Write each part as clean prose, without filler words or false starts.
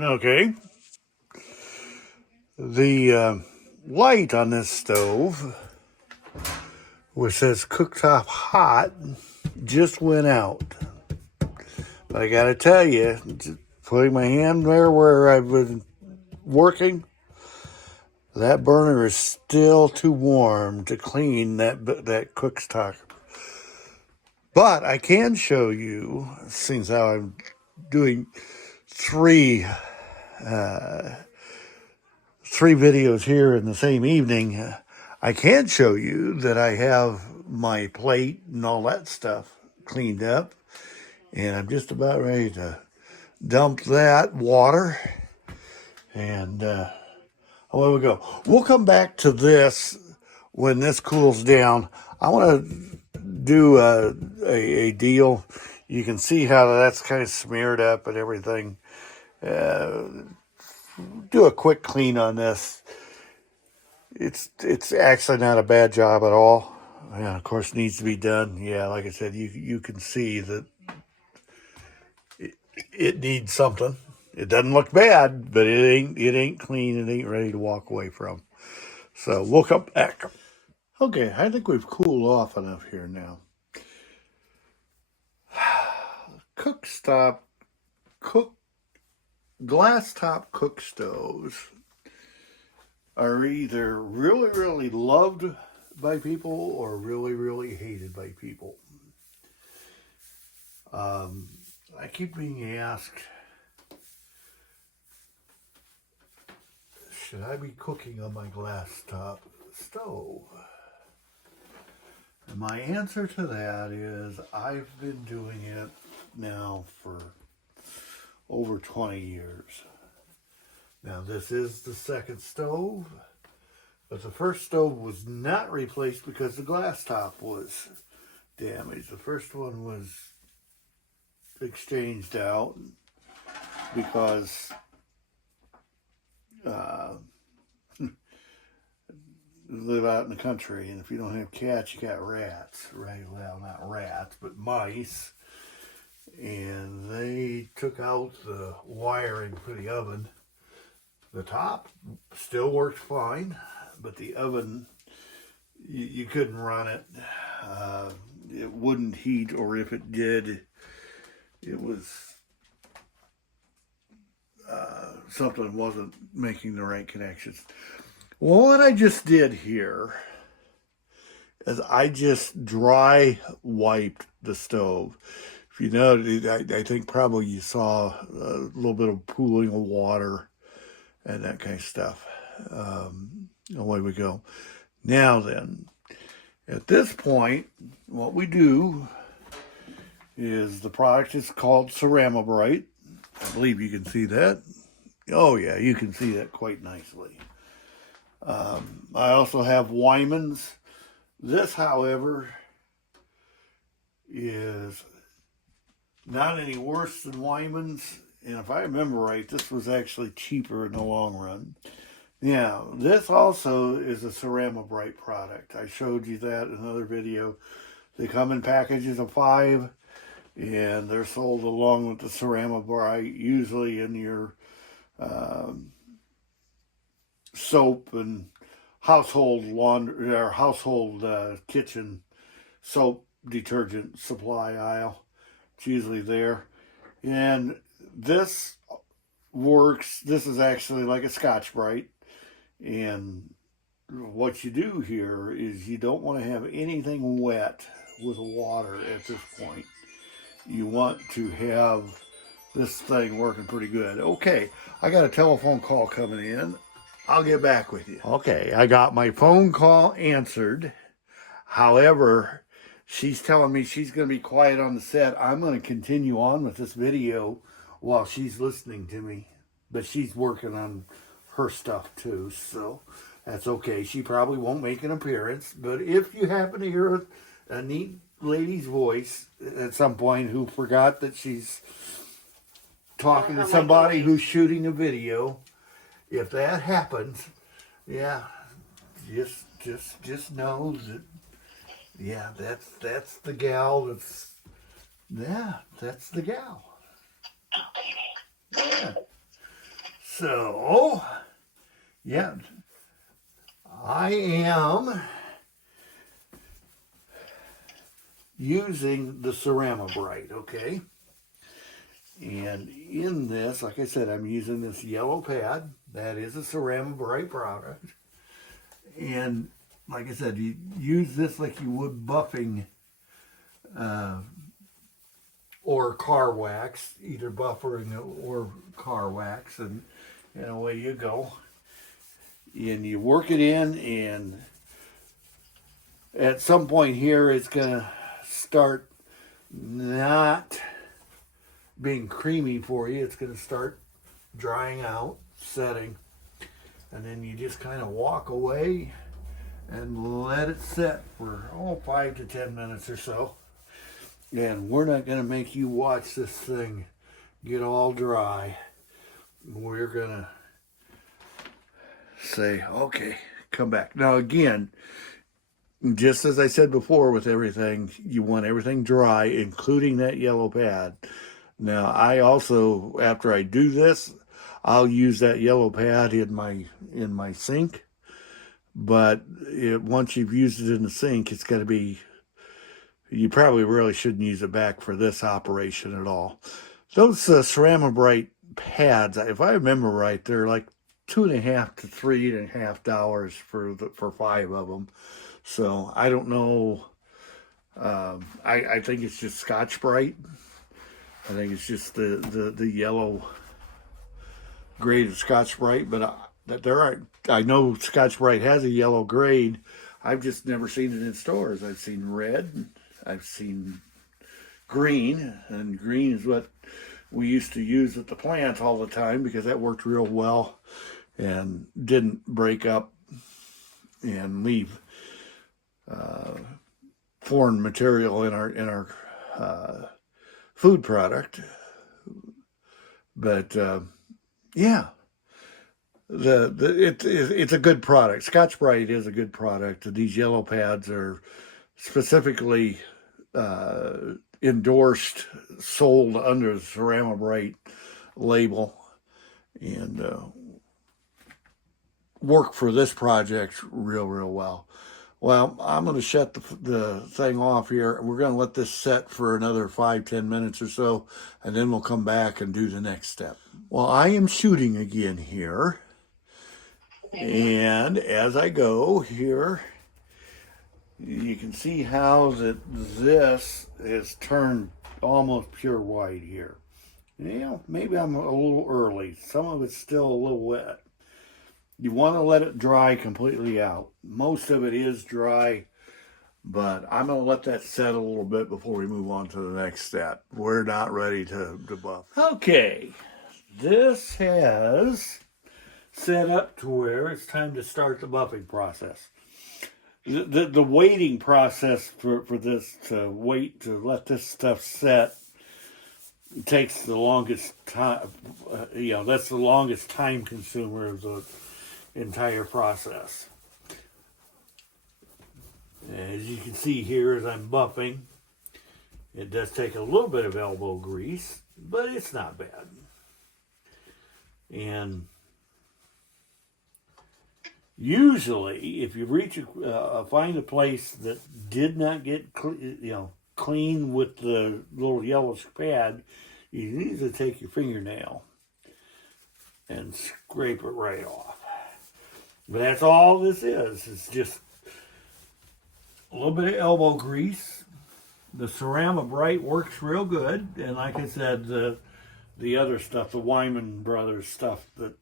Okay. The light on this stove, which says cooktop hot, just went out. But I gotta tell you, just putting my hand there where I've been working, that burner is still too warm to clean that cooktop. But I can show you, since how I'm doing three videos here in the same evening, I can show you that I have my plate and all that stuff cleaned up, and I'm just about ready to dump that water, and away we go. We'll come back to this when this cools down. I want to do a deal. You can see how that's kind of smeared up and everything. Do a quick clean on this. It's actually not a bad job at all. Yeah, of course, needs to be done. Yeah, like I said, you can see that it needs something. It doesn't look bad, but it ain't clean. It ain't ready to walk away from. So we'll come back. Okay, I think we've cooled off enough here now. Glass top cook stoves are either really, really loved by people or really, really hated by people. I keep being asked, should I be cooking on my glass top stove? And my answer to that is I've been doing it now for over 20 years. Now, this is the second stove, but the first stove was not replaced because the glass top was damaged. The first one was exchanged out because live out in the country, and if you don't have cats, you got rats, right? Well, not rats, but mice. And they took out the wiring for the oven. The top still worked fine, but the oven, you couldn't run it. It wouldn't heat, or if it did, it was something wasn't making the right connections. Well, what I just did here is I just dry wiped the stove. If you noticed, I think probably you saw a little bit of pooling of water and that kind of stuff. Away we go. Now then, at this point, what we do is the product is called Ceramibrite. I believe you can see that. Oh yeah, you can see that quite nicely. I also have Wyman's. This, however, is not any worse than Wyman's. And if I remember right, this was actually cheaper in the long run. Yeah, this also is a Ceramibrite product. I showed you that in another video. They come in packages of 5, and they're sold along with the Ceramibrite, usually in your soap and household laundry or household kitchen soap detergent supply aisle. It's usually there. And this works. This is actually like a Scotch-Brite. And what you do here is you don't want to have anything wet with water at this point. You want to have this thing working pretty good. Okay, I got a telephone call coming in. I'll get back with you. Okay, I got my phone call answered. However, she's telling me she's going to be quiet on the set. I'm going to continue on with this video while she's listening to me. But she's working on her stuff too, so that's okay. She probably won't make an appearance. But if you happen to hear a neat lady's voice at some point who forgot that she's talking to somebody who's shooting a video, if that happens, yeah, just know that, yeah, that's the gal. That's the gal. Yeah. So, yeah, I am using the Ceramibrite, okay? And in this, like I said, I'm using this yellow pad. That is a Ceramibrite product. And like I said, you use this like you would buffing or car wax, either buffering or car wax, and away you go. And you work it in, and at some point here, it's gonna start not being creamy for you. It's gonna start drying out, setting, and then you just kind of walk away and let it set for 5 to 10 minutes or so. And we're not going to make you watch this thing get all dry. We're going to say, okay, come back. Now again, just as I said before with everything, you want everything dry, including that yellow pad. Now I also, after I do this, I'll use that yellow pad in my sink. But once you've used it in the sink, it's got to be, you probably really shouldn't use it back for this operation at all. Those Ceramibrite pads, if I remember right, they're like $2.50 to $3.50 for 5 of them. So I don't know. I think it's just Scotch-Brite. I think it's just the yellow grade of Scotch-Brite, but that there are, I know Scotch-Brite has a yellow grade. I've just never seen it in stores. I've seen red, I've seen green, and green is what we used to use at the plant all the time because that worked real well and didn't break up and leave foreign material in our food product. But yeah. It's a good product. Scotch-Brite is a good product. These yellow pads are specifically endorsed, sold under the Ceramibrite label, and work for this project real well. Well, I'm going to shut the thing off here. We're going to let this set for another 5-10 minutes or so, and then we'll come back and do the next step. Well, I am shooting again here. And as I go here, you can see how this is turned almost pure white here. Maybe I'm a little early. Some of it's still a little wet. You want to let it dry completely out. Most of it is dry, but I'm going to let that set a little bit before we move on to the next step. We're not ready to buff. Okay, this has set up to where it's time to start the buffing process. The waiting process for this to wait to let this stuff set takes the longest time. That's the longest time consumer of the entire process. As you can see here, as I'm buffing, it does take a little bit of elbow grease, but it's not bad. And usually, if you find a place that did not get clean with the little yellow pad, you need to take your fingernail and scrape it right off. But that's all this is. It's just a little bit of elbow grease. The Ceramibrite works real good, and like I said, the other stuff, the Wyman Brothers stuff that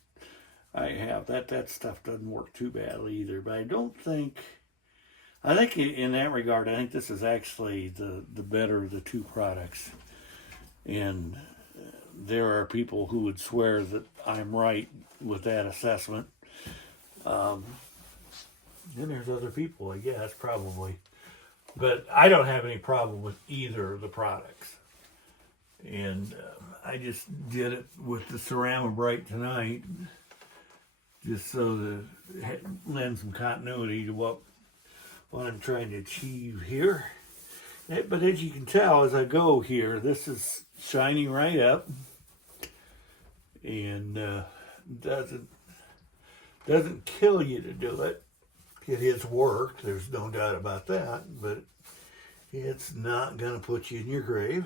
I have, that stuff doesn't work too badly either. But I think in that regard, I think this is actually the better of the two products. And there are people who would swear that I'm right with that assessment. Then there's other people, I guess, probably. But I don't have any problem with either of the products. And I just did it with the Ceramibrite tonight, just so to lend some continuity to what I'm trying to achieve here. But as you can tell, as I go here, this is shining right up. And doesn't kill you to do it. It is work, there's no doubt about that, but it's not going to put you in your grave.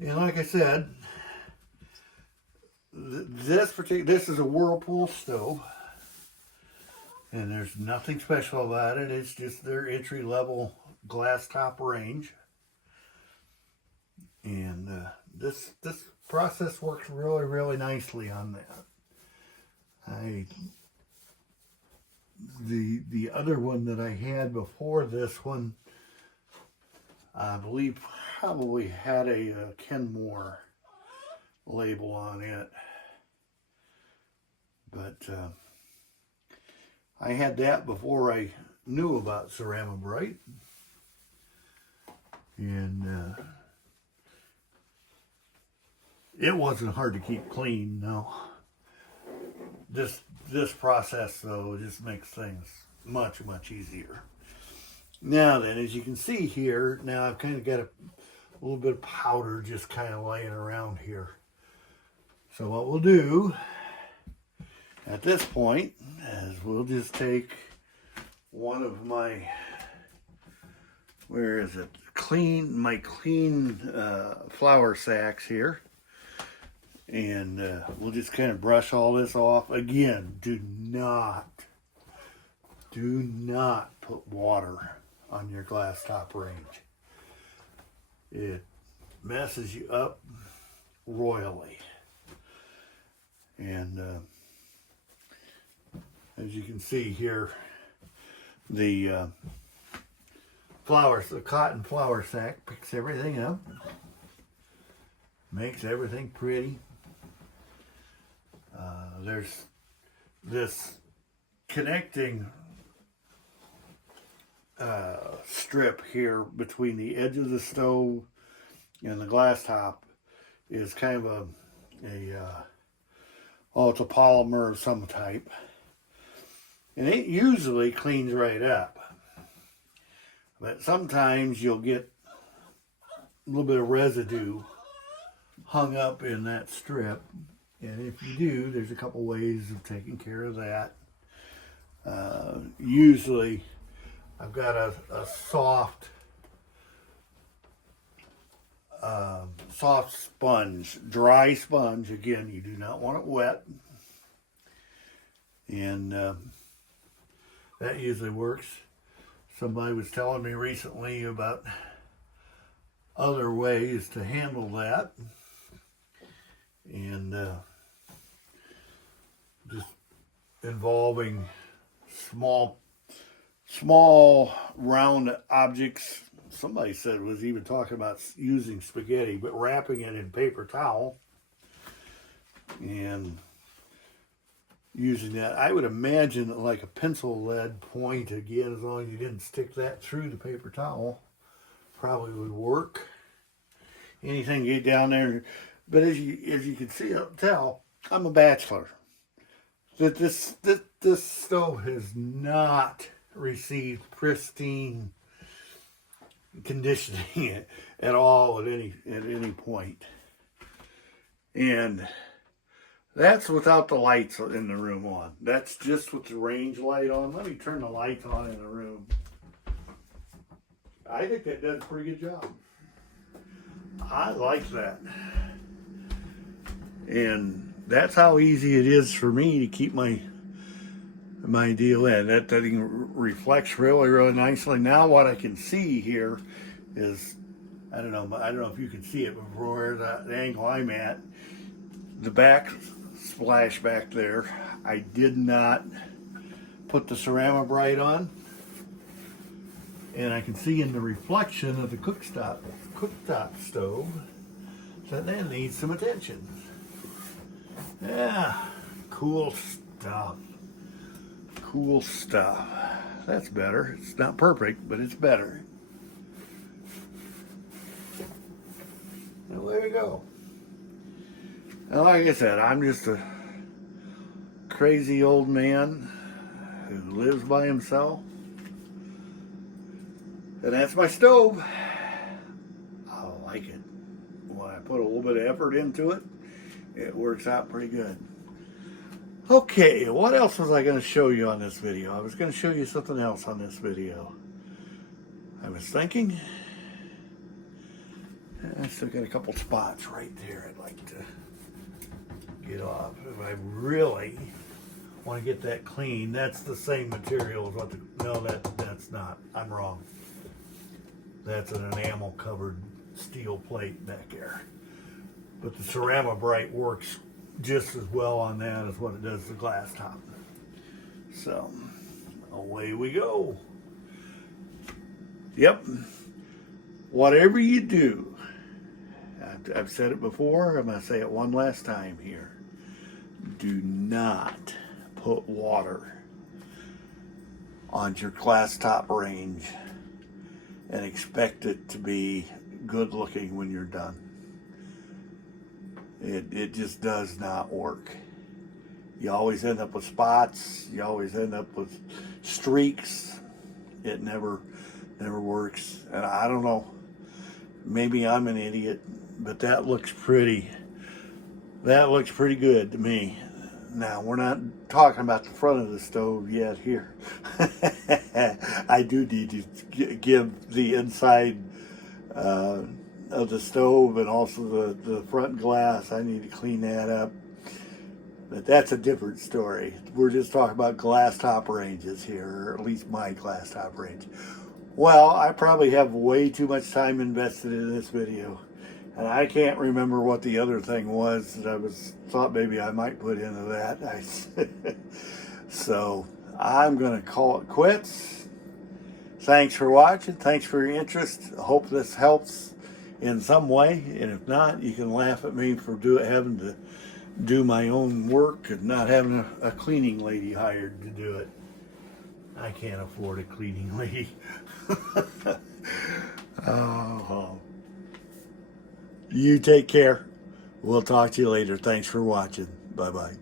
And like I said, this is a Whirlpool stove, and there's nothing special about it. It's just their entry-level glass top range, and this process works really, really nicely on that. The other one that I had before this one, I believe probably had a Kenmore label on it, but I had that before I knew about Ceramibrite, and it wasn't hard to keep clean. No, this process though just makes things much easier. Now then, as you can see here, now I've kind of got a little bit of powder just kind of laying around here. So what we'll do at this point is we'll just take one of my, where is it? My clean flour sacks here. And we'll just kind of brush all this off. Again, do not put water on your glass top range. It messes you up royally. And as you can see here, the cotton flour sack picks everything up, makes everything pretty. There's this connecting strip here between the edge of the stove and the glass top is kind of it's a polymer of some type, and it usually cleans right up, but sometimes you'll get a little bit of residue hung up in that strip. And if you do, there's a couple ways of taking care of that. Usually, I've got a soft sponge, dry sponge. Again, you do not want it wet. And that usually works. Somebody was telling me recently about other ways to handle that. And just involving small round objects. Somebody said was even talking about using spaghetti, but wrapping it in paper towel and using that. I would imagine like a pencil lead point, again, as long as you didn't stick that through the paper towel, probably would work. Anything get down there. But as you can see, tell, I'm a bachelor. That this stove has not received pristine conditioning at all at any point. And that's without the lights in the room on. That's just with the range light on. Let me turn the lights on in the room. I think that does a pretty good job. I like that. And that's how easy it is for me to keep my deal in. That thing reflects really nicely. Now what I can see here is, I don't know if you can see it before the angle I'm at. The back splash back there, I did not put the Ceramibrite on. And I can see in the reflection of the cooktop stove that needs some attention. Yeah, cool stuff. Cool stuff. That's better. It's not perfect, but it's better. And there we go. Now, like I said, I'm just a crazy old man who lives by himself. And that's my stove. I like it. When I put a little bit of effort into it, it works out pretty good. Okay, what else was I going to show you on this video? I was going to show you something else on this video. I was thinking, I still got a couple spots right there I'd like to get off. If I really want to get that clean, that's the same material as what the, no, that's not. I'm wrong. That's an enamel covered steel plate back there. But the Ceramibrite works just as well on that as what it does the glass top. So, away we go. Yep. Whatever you do, I've said it before, I'm going to say it one last time here. Do not put water on your glass top range and expect it to be good looking when you're done. It just does not work. You always end up with spots. You always end up with streaks. It never works. And I don't know, maybe I'm an idiot, but that looks pretty good to me. Now, we're not talking about the front of the stove yet here. I do need to give the inside of the stove and also the front glass. I need to clean that up. But that's a different story. We're just talking about glass top ranges here, or at least my glass top range. Well, I probably have way too much time invested in this video. And I can't remember what the other thing was that thought maybe I might put into that. So I'm going to call it quits. Thanks for watching. Thanks for your interest. I hope this helps in some way. And if not, you can laugh at me for having to do my own work and not having a cleaning lady hired to do it. I can't afford a cleaning lady. Oh. You take care. We'll talk to you later. Thanks for watching. Bye-bye.